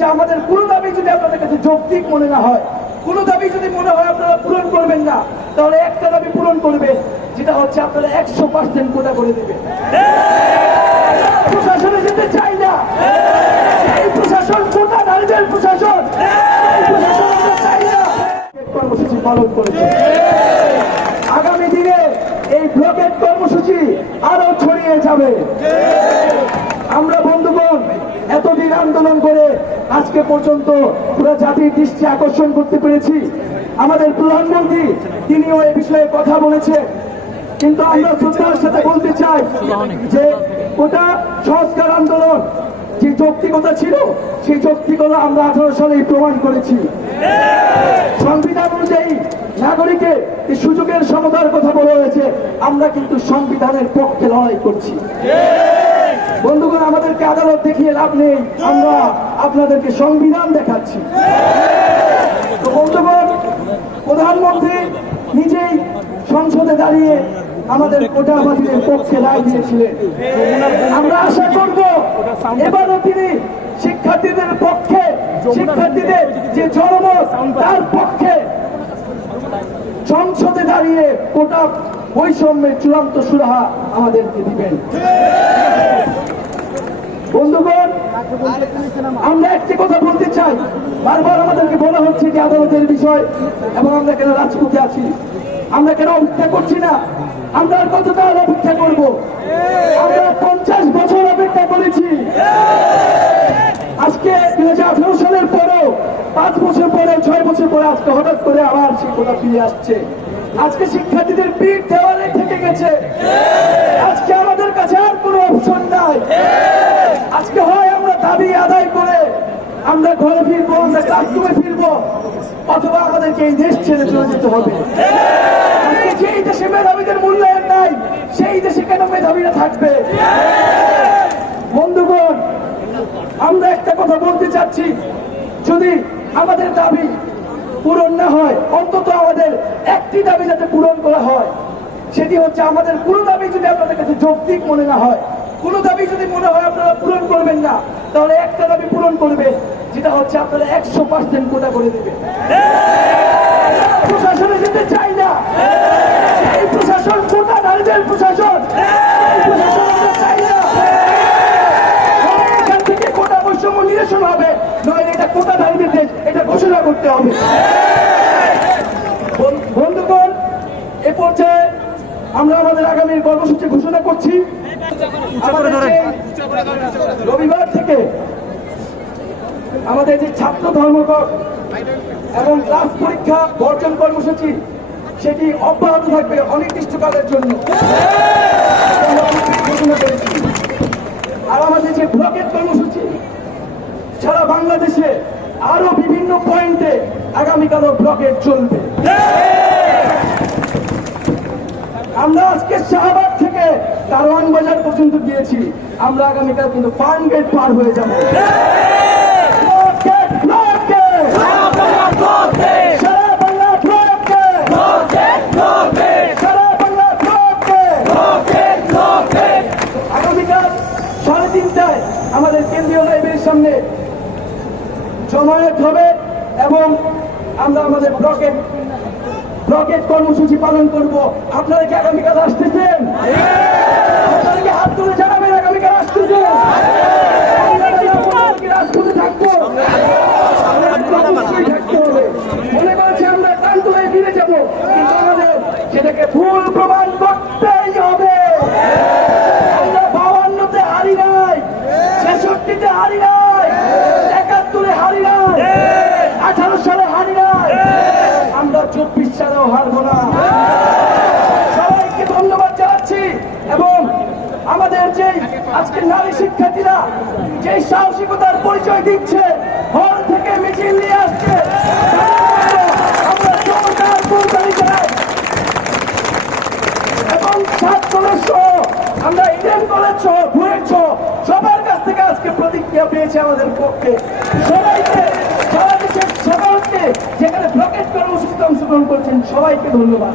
হচ্ছে আমাদের কোনো দাবি যদি আপনাদের কাছে যৌক্তিক মনে না হয়, কোনো দাবি যদি মনে হয় আপনারা পূরণ করবেন না, তাহলে একটা দাবি পূরণ করবে, যেটা হচ্ছে আপনারা 100% কোটা করে দেবে। প্রশাসনে যেতে চাই না, এই প্রশাসন কোটা নারীদের প্রশাসন, এই প্রশাসন আমরা চাই না। কর্মসূচি পালন করেছে, আগামী দিনে এই ব্লকেট কর্মসূচি আরো ছড়িয়ে যাবে। আমরা বন্ধুগণ এতদিন আন্দোলন করে আজকে পর্যন্ত পুরো জাতির দৃষ্টি আকর্ষণ করতে পেরেছি। আমাদের প্রধানমন্ত্রী তিনিও এই বিষয়ে কথা বলেছেন, কিন্তু আমরা শ্রদ্ধার সাথে বলতে চাই যে ওটা সংস্কার আন্দোলন যে যৌক্তিকতা ছিল, সেই যৌক্তিকতা আমরা 18 সালেই প্রমাণ করেছি। সংবিধান অনুযায়ী নাগরিকের এই সুযোগের সমতার কথা বলা হয়েছে, আমরা কিন্তু সংবিধানের পক্ষে লড়াই করছি। বন্ধুগণ, আমাদেরকে আদালত দেখিয়ে লাভ নেই, আমরা আপনাদেরকে সংবিধান দেখাচ্ছি। তো বন্ধুগণ, প্রধানমন্ত্রী নিজেই সংসদে দাঁড়িয়ে আমাদের কোটা বাতিলের পক্ষে রায় দিয়েছিলেন। আমরা আশা করব এবারও তিনি শিক্ষার্থীদের পক্ষে, শিক্ষার্থীদের যে জনমত তার পক্ষে সংসদে দাঁড়িয়ে কোটা বৈষম্যের চূড়ান্ত সুরাহা আমাদেরকে দিবেন। বন্ধুগণ, আমরা একটি কথা বলতে চাই, বারবার আমাদেরকে বলা হচ্ছে যে আদালতের বিষয় এবং আমরা কেন রাজপথে আছি, আমরা কেন অপেক্ষা করছি না। আমরা আর কতকাল অপেক্ষা করব? আমরা 50 বছর অপেক্ষা করেছি। আজকে 2018 সালের পরেও 5 বছর পরে, 6 বছর পরে আজকে হঠাৎ করে আবার সেই কোটা ফিরে আসছে। আজকে শিক্ষার্থীদের পিঠ দেওয়ালে থেকে গেছে। আজকে আমাদের কাছে আর কোনো অপশন নাই। আজকে হয় আমরা দাবি আদায় করে আমরা ঘরে ফিরবো, আমরা ক্লাসরুমে ফিরবো, অথবা আমাদেরকে এই দেশ ছেড়ে চলে যেতে হবে। আজকে যেই দেশে মেধাবীদের মূল্যায়ন নাই, সেই দেশে কেন মেধাবীরা থাকবে? বন্ধুগণ, আমরা একটা কথা বলতে চাচ্ছি, যদি আমাদের দাবি পূরণ না হয়, অন্তত আমাদের একটি দাবি যাতে পূরণ করা হয়, সেটি হচ্ছে আমাদের কোনো দাবি যদি আপনাদের কাছে যৌক্তিক মনে না হয়, কোনো দাবি যদি মনে হয় আপনারা পূরণ করবেন না, তাহলে একটা দাবি পূরণ করবে, যেটা হচ্ছে আপনারা 100% কোটা করে দেবে। প্রশাসনে যেতে চাই না, এই প্রশাসন কোটা নারীদের প্রশাসন, এই প্রশাসন আমরা চাই না। এখান থেকে কোটা বৈষম্য নিরসন হবে, নয় এটা কোটা নারীদের দেশ, এটা ঘোষণা করতে হবে। বন্ধুগণ, এ পর্যায়ে আমরা আমাদের আগামীর কর্মসূচি ঘোষণা করছি। রবিবার থেকে আমাদের যে ছাত্র ধর্মঘট এবং ক্লাস পরীক্ষা বর্জন কর্মসূচি, সেটি অব্যাহত থাকবে অনির্দিষ্টকালের জন্য। আর আমাদের যে ব্লকেট কর্মসূচি, সারা বাংলাদেশে আরো বিভিন্ন পয়েন্টে আগামীকালও ব্লকেট চলবে। আমরা আজকে শাহবাগ থেকে কারওয়ান বাজার পর্যন্ত গিয়েছি, আমরা আগামীকাল কিন্তু ফার্ম গেট পার হয়ে যাবো। আগামীকাল 3:30টায় আমাদের কেন্দ্রীয় লাইব্রেরির সামনে জমায়েত হবে এবং আমরা আমাদের ব্লকেট কর্মসূচি পালন করব। আপনারা কি আগামীকাল আসতেছেন? আপনারা কি হাত তুলে জানাবেন আগামীকাল আসতেছেন? রাজপথে থাকবো, মনে করছে আমরা কান্তুলে ফিরে যাবো, কিন্তু আমাদের সেটাকে ভুল প্রমাণ করতেই হবে। আমরা 52-তে হারি নাই, 66-তে হারি নাই, 71-এ হারি নাই, 18 সালে হারি নাই, আমরা 24 সালেও হারবো না। সবাইকে ধন্যবাদ জানাচ্ছি এবং আমাদের যে আজকে নারী শিক্ষার্থীরা যে সাহসিকতার পরিচয় দিচ্ছে, হল থেকে মিছিল নিয়ে আসছে, আমরা এবং ছাত্রদের সহ আমরা ইডেন কলেজ সহ বুয়েট সহ সবার কাছ থেকে আজকে প্রতিক্রিয়া পেয়েছে আমাদের পক্ষে। সবাইকে, সারা দেশের সকলকে যেখানে ব্লকেট কর্মসূচিতে অংশগ্রহণ করছেন সবাইকে ধন্যবাদ।